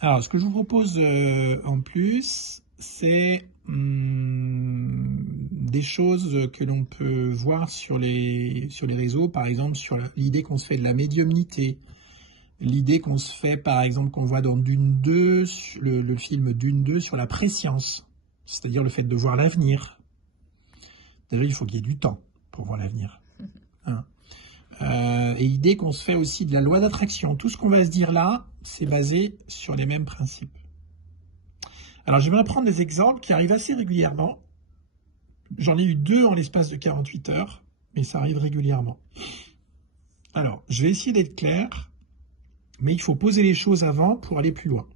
Alors, ce que je vous propose en plus, c'est des choses que l'on peut voir sur les réseaux, par exemple sur l'idée qu'on se fait de la médiumnité, l'idée qu'on se fait, par exemple, qu'on voit dans Dune 2, le film Dune 2 sur la préscience, c'est-à-dire le fait de voir l'avenir. Déjà, il faut qu'il y ait du temps pour voir l'avenir. Hein. Et l'idée qu'on se fait aussi de la loi d'attraction. Tout ce qu'on va se dire là, c'est basé sur les mêmes principes. Alors, je vais prendre des exemples qui arrivent assez régulièrement. J'en ai eu 2 en l'espace de 48 heures, mais ça arrive régulièrement. Alors, je vais essayer d'être clair, mais il faut poser les choses avant pour aller plus loin.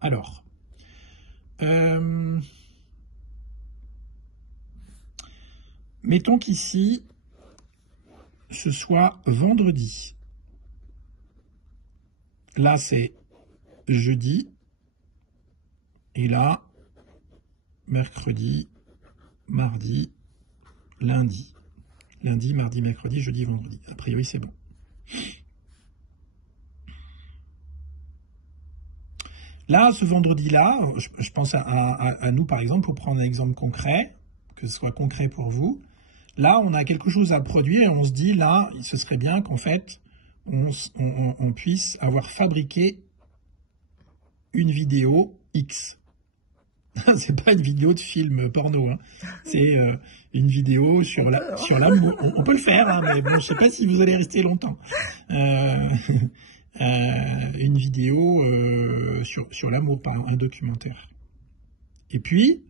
Alors, mettons qu'ici, ce soit vendredi. Là, c'est jeudi. Et là, mercredi, mardi, lundi. Lundi, mardi, mercredi, jeudi, vendredi. A priori, c'est bon. Là, ce vendredi-là, je pense à nous, par exemple, pour prendre un exemple concret, que ce soit concret pour vous. Là, on a quelque chose à produire et on se dit, là, ce serait bien qu'en fait, on puisse avoir fabriqué une vidéo X. C'est pas une vidéo de film porno, hein. C'est une vidéo sur l'amour. On peut le faire, hein, mais bon, je sais pas si vous allez rester longtemps. Une vidéo sur l'amour, par un documentaire. Et puis,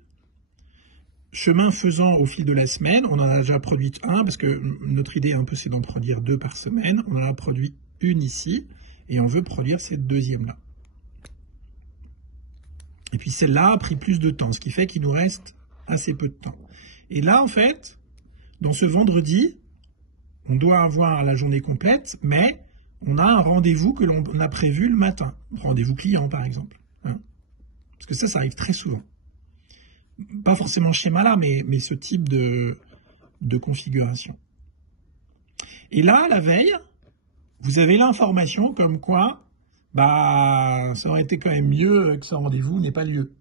chemin faisant au fil de la semaine, on en a déjà produit un, parce que notre idée un peu c'est d'en produire 2 par semaine. On en a produit une ici, et on veut produire cette deuxième-là. Et puis celle-là a pris plus de temps, ce qui fait qu'il nous reste assez peu de temps. Et là, en fait, dans ce vendredi, on doit avoir la journée complète, mais on a un rendez-vous que l'on a prévu le matin. Rendez-vous client, par exemple. Hein, parce que ça arrive très souvent. Pas forcément ce schéma-là, mais ce type de configuration. Et là, la veille, vous avez l'information comme quoi ça aurait été quand même mieux que ce rendez-vous n'ait pas lieu.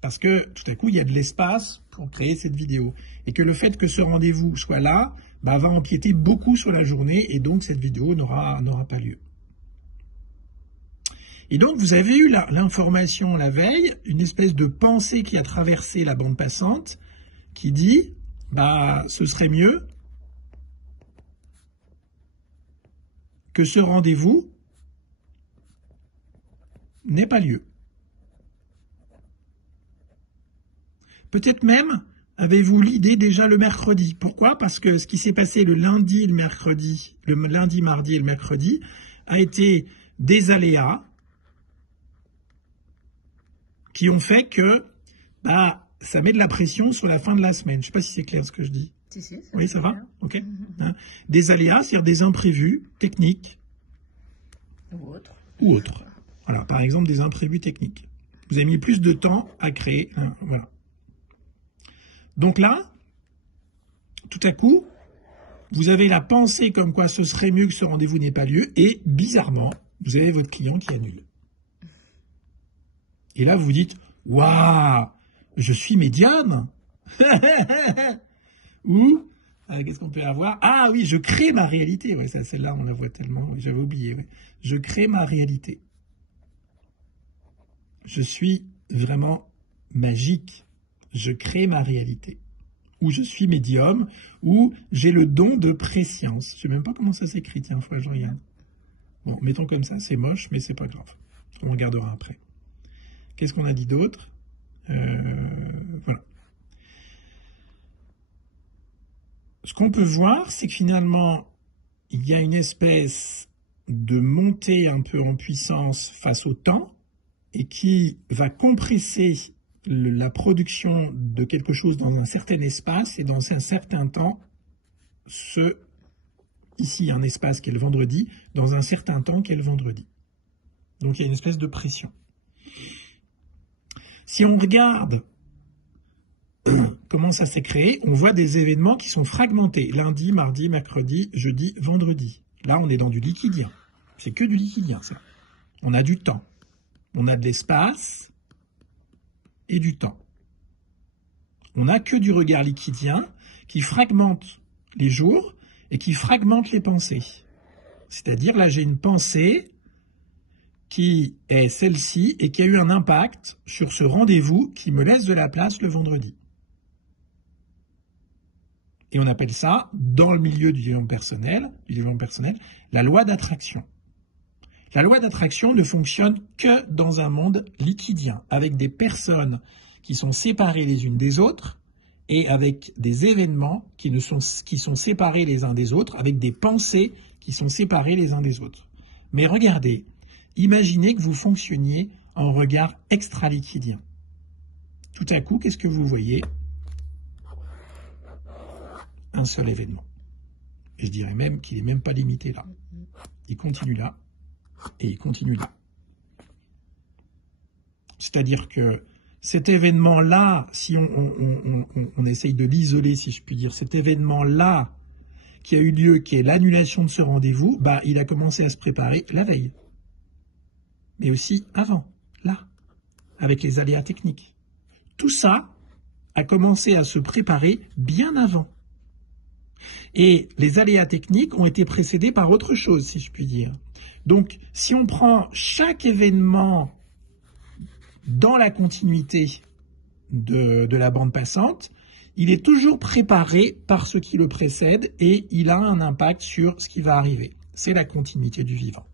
Parce que tout à coup, il y a de l'espace pour créer cette vidéo. Et que le fait que ce rendez-vous soit là, va empiéter beaucoup sur la journée et donc cette vidéo n'aura pas lieu. Et donc, vous avez eu l'information la veille, une espèce de pensée qui a traversé la bande passante, qui dit, ce serait mieux que ce rendez-vous n'ait pas lieu. Peut-être même avez-vous l'idée déjà le mercredi. Pourquoi? Parce que ce qui s'est passé le lundi, le mercredi, le lundi, mardi et le mercredi, a été des aléas qui ont fait que ça met de la pression sur la fin de la semaine. Je ne sais pas si c'est clair ce que je dis. Si, oui, ça va? Ok. Des aléas, c'est-à-dire des imprévus techniques. Ou autres. Voilà, par exemple, des imprévus techniques. Vous avez mis plus de temps à créer. Voilà. Donc là, tout à coup, vous avez la pensée comme quoi ce serait mieux que ce rendez-vous n'ait pas lieu, et bizarrement, vous avez votre client qui annule. Et là, vous vous dites, waouh, je suis médium. Ou, qu'est-ce qu'on peut avoir? Ah oui, je crée ma réalité. Ouais, celle-là, on la voit tellement, j'avais oublié. Ouais. Je crée ma réalité. Je suis vraiment magique. Je crée ma réalité. Ou je suis médium, ou j'ai le don de préscience. Je ne sais même pas comment ça s'écrit, tiens, il faudrait que je regarde. Bon, mettons comme ça, c'est moche, mais c'est pas grave. On regardera après. Qu'est-ce qu'on a dit d'autre? Voilà. Ce qu'on peut voir, c'est que finalement, il y a une espèce de montée un peu en puissance face au temps, et qui va compresser la production de quelque chose dans un certain espace et dans un certain temps, ici un espace qui est le vendredi, dans un certain temps qui est le vendredi. Donc il y a une espèce de pression. Si on regarde comment ça s'est créé, on voit des événements qui sont fragmentés. Lundi, mardi, mercredi, jeudi, vendredi. Là, on est dans du liquidien. C'est que du liquidien, ça. On a du temps. On a de l'espace et du temps. On n'a que du regard liquidien qui fragmente les jours et qui fragmente les pensées. C'est-à-dire, là, j'ai une pensée qui est celle-ci et qui a eu un impact sur ce rendez-vous qui me laisse de la place le vendredi. Et on appelle ça, dans le milieu du développement personnel, la loi d'attraction. La loi d'attraction ne fonctionne que dans un monde liquidien, avec des personnes qui sont séparées les unes des autres et avec des événements qui sont séparés les uns des autres, avec des pensées qui sont séparées les uns des autres. Mais regardez, imaginez que vous fonctionniez en regard extra-liquidien. Tout à coup, qu'est-ce que vous voyez? Un seul événement. Et je dirais même qu'il n'est même pas limité là. Il continue là, et il continue là. C'est-à-dire que cet événement-là, si on essaye de l'isoler, si je puis dire, cet événement-là qui a eu lieu, qui est l'annulation de ce rendez-vous, bah, il a commencé à se préparer la veille. Mais aussi avant, là, avec les aléas techniques. Tout ça a commencé à se préparer bien avant. Et les aléas techniques ont été précédés par autre chose, si je puis dire. Donc, si on prend chaque événement dans la continuité de la bande passante, il est toujours préparé par ce qui le précède et il a un impact sur ce qui va arriver. C'est la continuité du vivant.